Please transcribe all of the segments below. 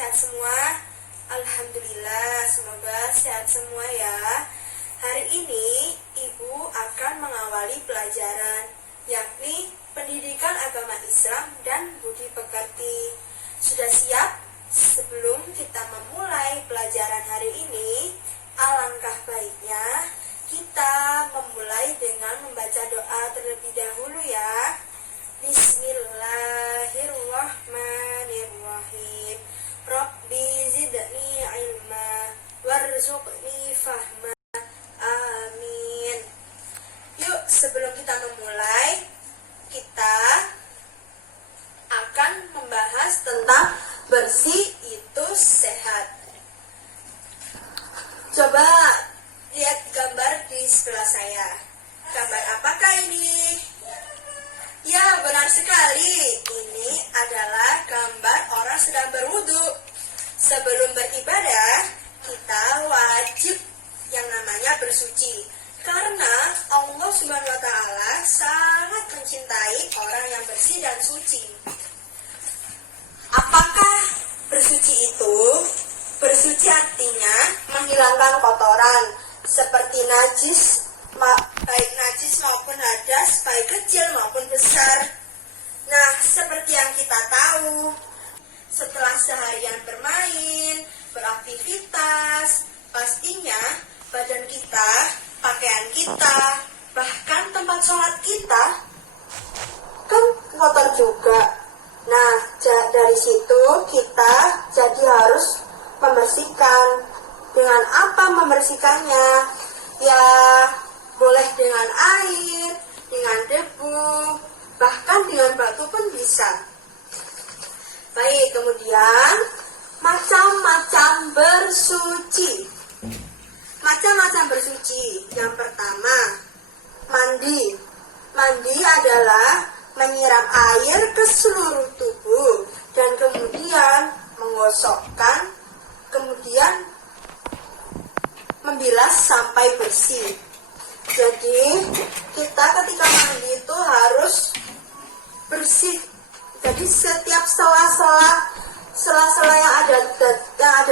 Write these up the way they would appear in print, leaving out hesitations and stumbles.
sehat semua? Alhamdulillah, semoga sehat semua ya. Hari ini Ibu akan mengawali pelajaran, yakni pendidikan agama Islam dan budi pekerti. Sudah siap? Sebelum kita memulai pelajaran hari ini, alangkah baiknya kita memulai dengan membaca doa terlebih dahulu ya. Bismillahirrahmanirrahim. Rabbi zidni ilma warzuqni fahma. Amin. Yuk, sebelum kita memulai, kita akan membahas tentang bersih itu sehat. Coba lihat gambar di sebelah saya. Gambar apakah ini? Ya, benar sekali. Ini adalah gambar orang sedang berwudu. Sebelum beribadah, kita wajib yang namanya bersuci. Karena Allah Subhanahu wa Ta'ala sangat mencintai orang yang bersih dan suci. Apakah bersuci itu? Bersuci artinya menghilangkan kotoran seperti najis, baik najis maupun hadas, baik kecil maupun besar. Nah, seperti yang kita tahu, setelah seharian bermain, beraktivitas, pastinya badan kita, pakaian kita, bahkan tempat sholat kita kan kotor juga. Nah, dari situ kita jadi harus membersihkan. Dengan apa membersihkannya? Ya, boleh dengan air, dengan debu, bahkan dengan batu pun bisa. Baik, kemudian macam-macam bersuci. Macam-macam bersuci. Yang pertama, mandi. Mandi adalah menyiram air ke seluruh tubuh dan kemudian menggosokkan, kemudian membilas sampai bersih. Jadi kita ketika mandi itu harus bersih. Jadi setiap sela-sela yang ada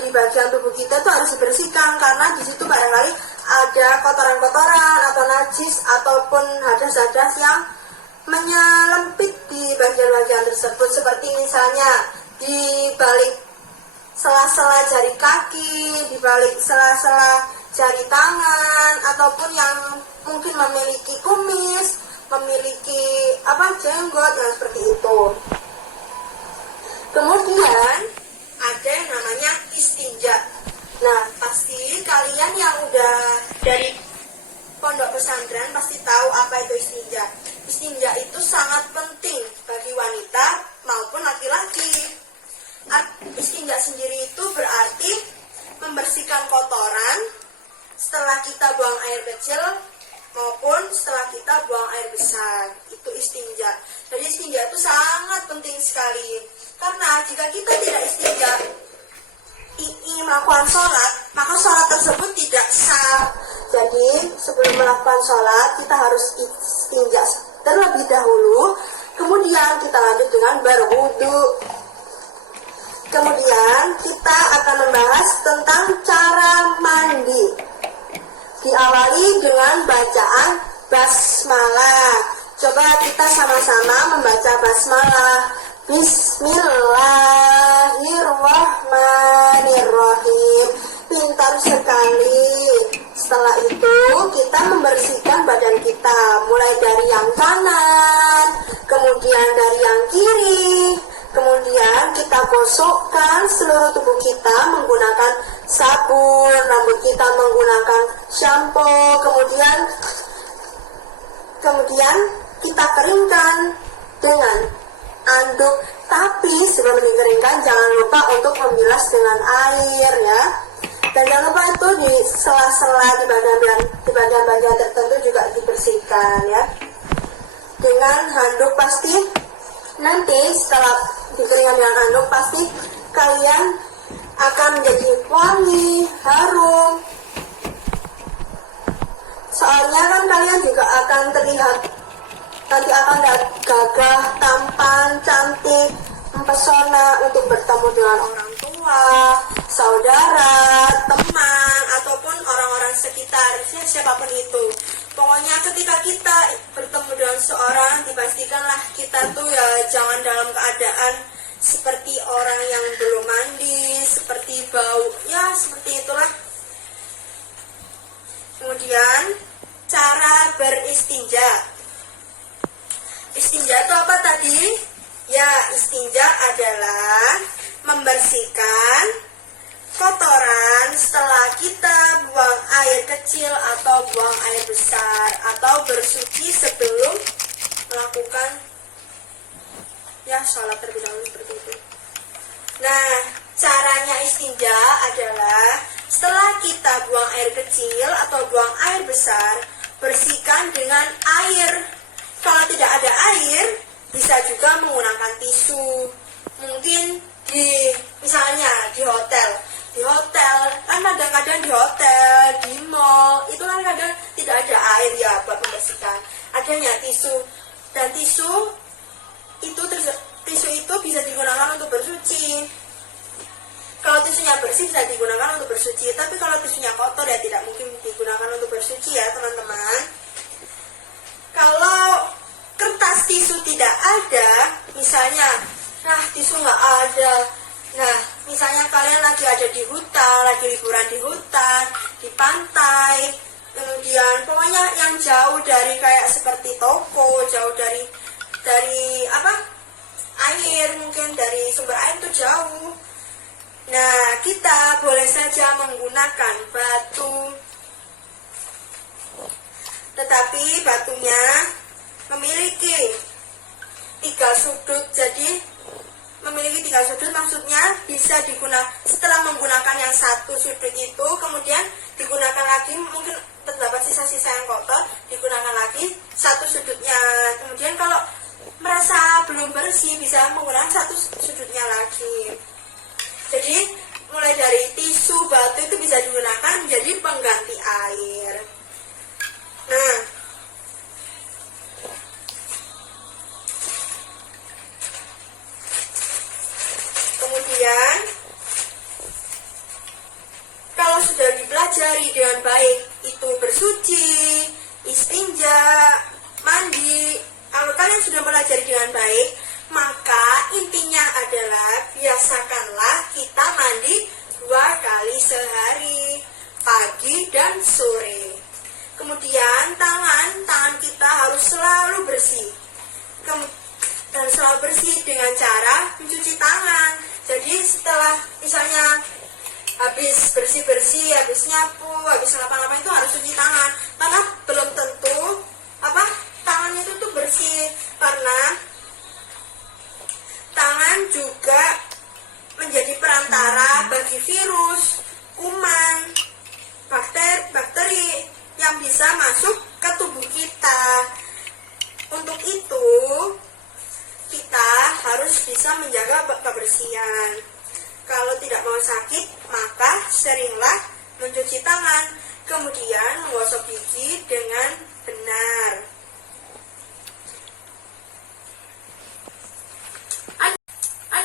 di bagian tubuh kita itu harus dibersihkan, karena di situ barangkali ada kotoran-kotoran atau najis ataupun hadas-hadas yang menyelempit di bagian-bagian tersebut, seperti misalnya di balik sela-sela jari kaki, di balik sela-sela jari tangan, ataupun yang mungkin memiliki kumis, memiliki jenggot yang seperti itu. Kemudian ada yang namanya istinja. Nah, pasti kalian yang udah dari pondok pesantren pasti tahu apa itu istinja. Istinja itu sangat penting bagi wanita maupun laki-laki. Istinja sendiri itu berarti membersihkan kotoran setelah kita buang air kecil maupun setelah kita buang air besar. Itu istinja. Jadi istinja itu sangat penting sekali. Karena jika kita tidak istinja, ingin melakukan sholat, maka sholat tersebut tidak sah. Jadi sebelum melakukan sholat, kita harus istinja terlebih dahulu. Kemudian kita lanjut dengan berwudu. Kemudian kita akan membahas tentang cara mandi. Diawali dengan bacaan basmalah. Coba kita sama-sama membaca basmalah. Bismillahirrahmanirrahim. Pintar sekali. Setelah itu kita membersihkan badan kita, mulai dari yang kanan, kemudian dari yang kiri. Kemudian kita gosokkan seluruh tubuh kita menggunakan sabun, rambut kita menggunakan shampoo, kemudian kita keringkan dengan anduk. Tapi sebelum dikeringkan jangan lupa untuk membilas dengan air ya. Dan jangan lupa itu di sela-sela di bagian-bagian tertentu juga dibersihkan ya. Dengan handuk pasti nanti setelah dikeringkan dengan handuk pasti kalian akan menjadi wangi, harum. Soalnya kan kalian juga akan terlihat nanti akan gagah, tampan, cantik, mempesona untuk bertemu dengan orang tua, seperti itulah. Kemudian cara beristinja. Istinja itu apa tadi? Ya, istinja adalah membersihkan kotoran setelah kita buang air kecil atau buang air besar, atau bersuci sebelum melakukan sholat terlebih dahulu, seperti itu. Nah, caranya istinja adalah setelah kita buang air kecil atau buang air besar, bersihkan dengan air. Kalau tidak ada air, bisa juga menggunakan tisu. Mungkin misalnya di hotel kan kadang-kadang di hotel, di mall itu kan kadang tidak ada air ya buat membersihkan. Adanya tisu, dan tisu itu bisa digunakan untuk bersuci. Kalau tisunya bersih bisa digunakan untuk bersuci, tapi kalau tisunya kotor ya tidak mungkin digunakan untuk bersuci ya teman-teman. Kalau kertas tisu tidak ada, misalnya, tisu nggak ada. Nah, misalnya kalian lagi ada di hutan, lagi liburan di hutan, di pantai, kemudian pokoknya yang jauh dari kayak seperti toko, jauh dari air, mungkin dari sumber air itu jauh. Nah, kita boleh saja menggunakan batu, tetapi batunya memiliki 3 sudut. Jadi memiliki 3 sudut maksudnya bisa digunakan setelah menggunakan yang 1 sudut itu, kemudian digunakan lagi, mungkin terdapat sisa-sisa yang kotor, digunakan lagi 1 sudutnya. Kemudian kalau merasa belum bersih bisa menggunakan 1 sudutnya lagi. Jadi mulai dari tisu, batu itu bisa digunakan menjadi pengganti air. Nah, kemudian kalau sudah dipelajari dengan baik itu bersuci, istinja, mandi, kalau kalian sudah pelajari dengan baik, maka intinya adalah biasakanlah kita mandi 2 kali sehari, pagi dan sore. Kemudian tangan kita harus selalu bersih, dan selalu bersih dengan cara mencuci tangan. Jadi setelah misalnya habis bersih-bersih, habis nyapu, habis ngapa-ngapain itu harus cuci tangan, karena belum tentu tangannya itu tuh bersih, karena tangan juga menjadi perantara bagi virus, kuman, bakteri yang bisa masuk ke tubuh kita. Untuk itu kita harus bisa menjaga kebersihan. Kalau tidak mau sakit, maka seringlah mencuci tangan, kemudian menggosok gigi dengan benar.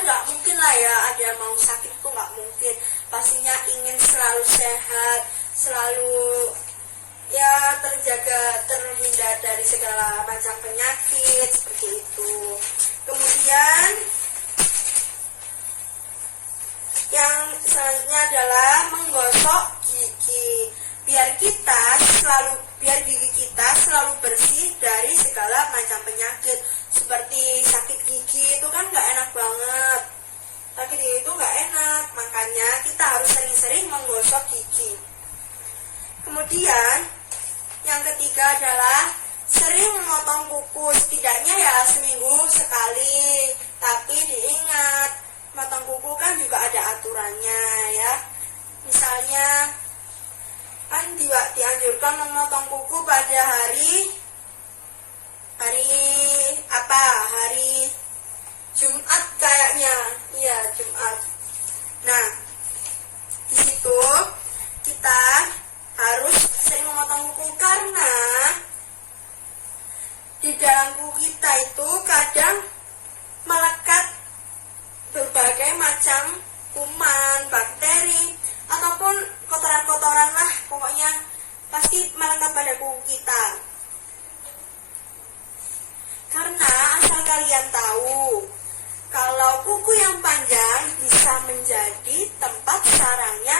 Nggak mungkin lah ya ada mau sakit, itu nggak mungkin. Pastinya ingin selalu sehat, selalu ya terjaga, terhindar dari segala macam penyakit seperti itu. Kemudian yang selanjutnya adalah menggosok gigi, biar gigi kita selalu bersih dari segala macam penyakit. Seperti sakit gigi itu kan nggak enak banget, sakit gigi itu nggak enak, makanya kita harus sering-sering menggosok gigi. Kemudian yang ketiga adalah sering memotong kuku, setidaknya ya seminggu sekali. Tapi diingat, potong kuku kan juga ada aturannya ya. Misalnya kan dianjurkan memotong kuku pada hari Jumat kayaknya, iya Jumat. Nah, di situ kita harus sering memotong kuku, karena di dalam kuku kita itu kadang melekat berbagai macam kuman, bakteri, ataupun kotoran-kotoran lah, pokoknya pasti melekat pada kuku kita. Karena asal kalian tahu, kalau kuku yang panjang bisa menjadi tempat sarangnya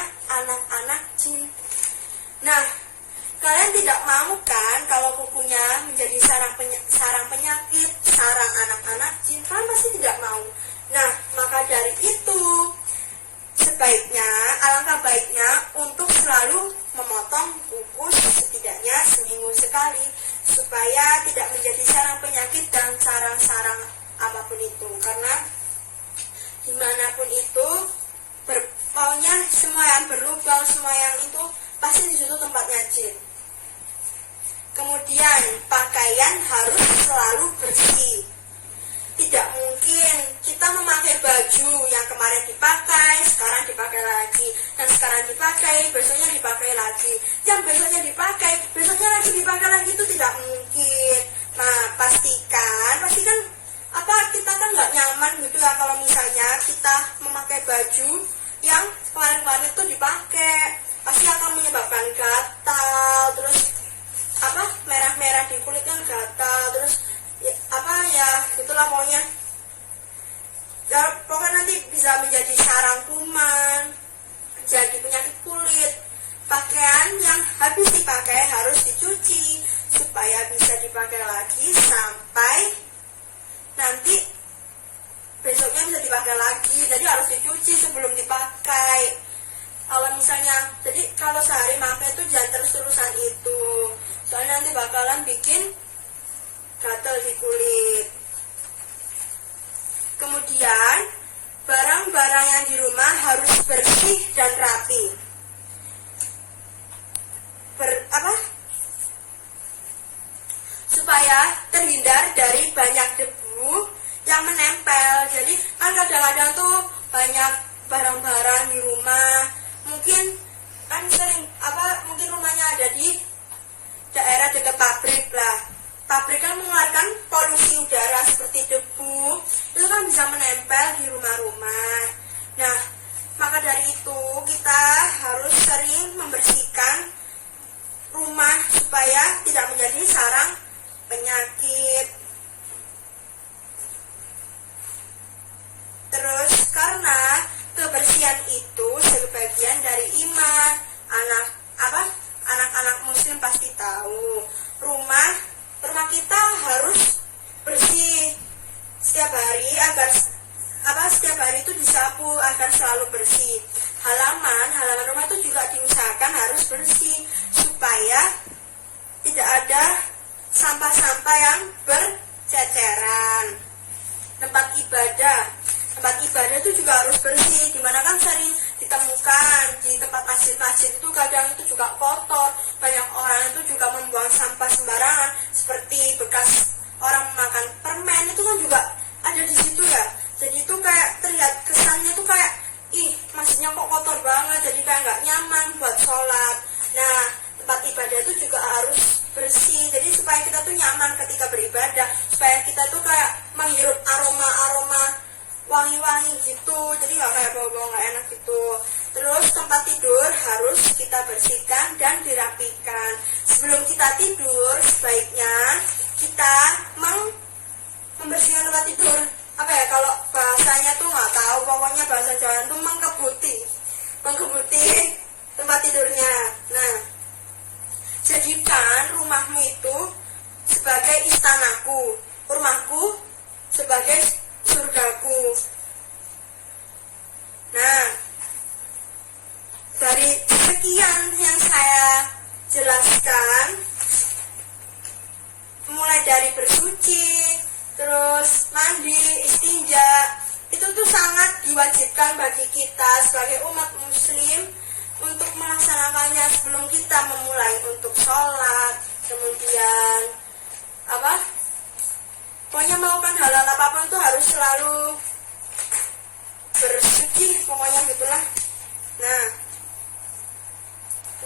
semua yang berlubang, semua yang itu pasti di situ tempatnya jin. Kemudian pakaian harus selalu bersih. Tidak mungkin kita memakai baju yang kemarin dipakai, sekarang dipakai lagi, dan sekarang dipakai, besoknya dipakai lagi, yang besoknya dipakai, besoknya lagi dipakai lagi, itu tidak mungkin. Nah, pastikan kita kan nggak nyaman gitu ya kalau misalnya kita memakai baju yang kemarin-kemarin itu dipakai, pasti akan menyebabkan gatal, terus merah-merah di kulitnya gatal, terus gitulah pokoknya. Ya, pokoknya nanti bisa menjadi sarang kuman, jadi penyakit kulit. Pakaian yang habis dipakai harus dicuci supaya bisa dipakai lagi sampai nanti besoknya bisa dipakai lagi. Jadi harus dicuci sebelum dipakai. Kalau misalnya, jadi kalau sehari pakai itu jangan terus-terusan itu, soalnya nanti bakalan bikin gatal di kulit. Kemudian barang-barang yang di rumah harus bersih dan rapi. Supaya terhindar dari banyak debu yang menempel. Jadi kan kadang-kadang tuh banyak barang-barang di rumah. Mungkin kan mungkin rumahnya ada di daerah dekat pabrik lah. Pabrik kan mengeluarkan polusi udara seperti debu, itu kan bisa menempel di rumah-rumah. Nah, maka dari itu kita harus sering membersihkan rumah supaya tidak menjadi sarang penyakit. Terus karena kebersihan itu sebagian dari iman. Anak-anak muslim pasti tahu. Rumah kita harus bersih setiap hari setiap hari itu disapu agar selalu bersih. Halaman rumah itu juga diusahakan harus bersih supaya tidak ada sampah-sampah yang berceceran. Tempat ibadah itu juga harus bersih, dimana kan sering ditemukan di tempat masjid-masjid itu kadang itu juga kotor. Banyak orang itu juga membuang sampah sembarangan, seperti bekas orang makan permen itu kan juga ada di situ ya. Jadi itu kayak terlihat kesannya tuh kayak masjidnya kok kotor banget, jadi kayak nggak nyaman buat sholat. Nah, tempat ibadah itu juga harus bersih, jadi supaya kita tuh nyaman ketika beribadah, supaya kita tuh kayak menghirup aroma wangi-wangi gitu, jadi nggak kayak bau-bau nggak enak gitu. Terus tempat tidur harus kita bersihkan dan dirapikan. Sebelum kita tidur, sebaiknya kita membersihkan tempat tidur. Kalau bahasanya tuh nggak tahu, pokoknya bahasa Jawa itu mengkebuti tempat tidurnya. Nah, jadikan rumahmu itu sebagai istanaku, rumahku sebagai surgaku. Nah, dari sekian yang saya jelaskan, mulai dari bersuci, terus mandi, istinja, itu tuh sangat diwajibkan bagi kita sebagai umat muslim untuk melaksanakannya sebelum kita memulai untuk sholat. Kemudian pokoknya melakukan hal-hal apapun itu harus selalu bersuci, pokoknya gitulah.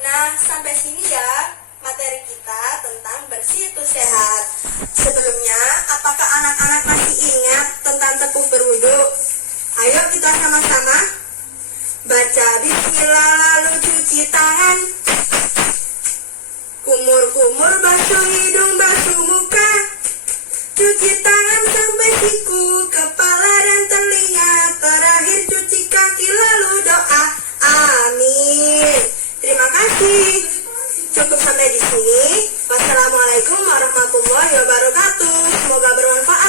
Nah sampai sini ya materi kita tentang bersih itu sehat. Sebelumnya, apakah anak-anak masih ingat tentang tepung berwudu? Ayo kita sama-sama baca bismillah lalu cuci tangan. Kumur-kumur basuh hidung, basuh muka. Cuci tangan sampai siku, kepala dan telinga. Terakhir cuci kaki lalu doa. Amin. Terima kasih. Cukup sampai di sini. Wassalamualaikum warahmatullahi wabarakatuh. Semoga bermanfaat.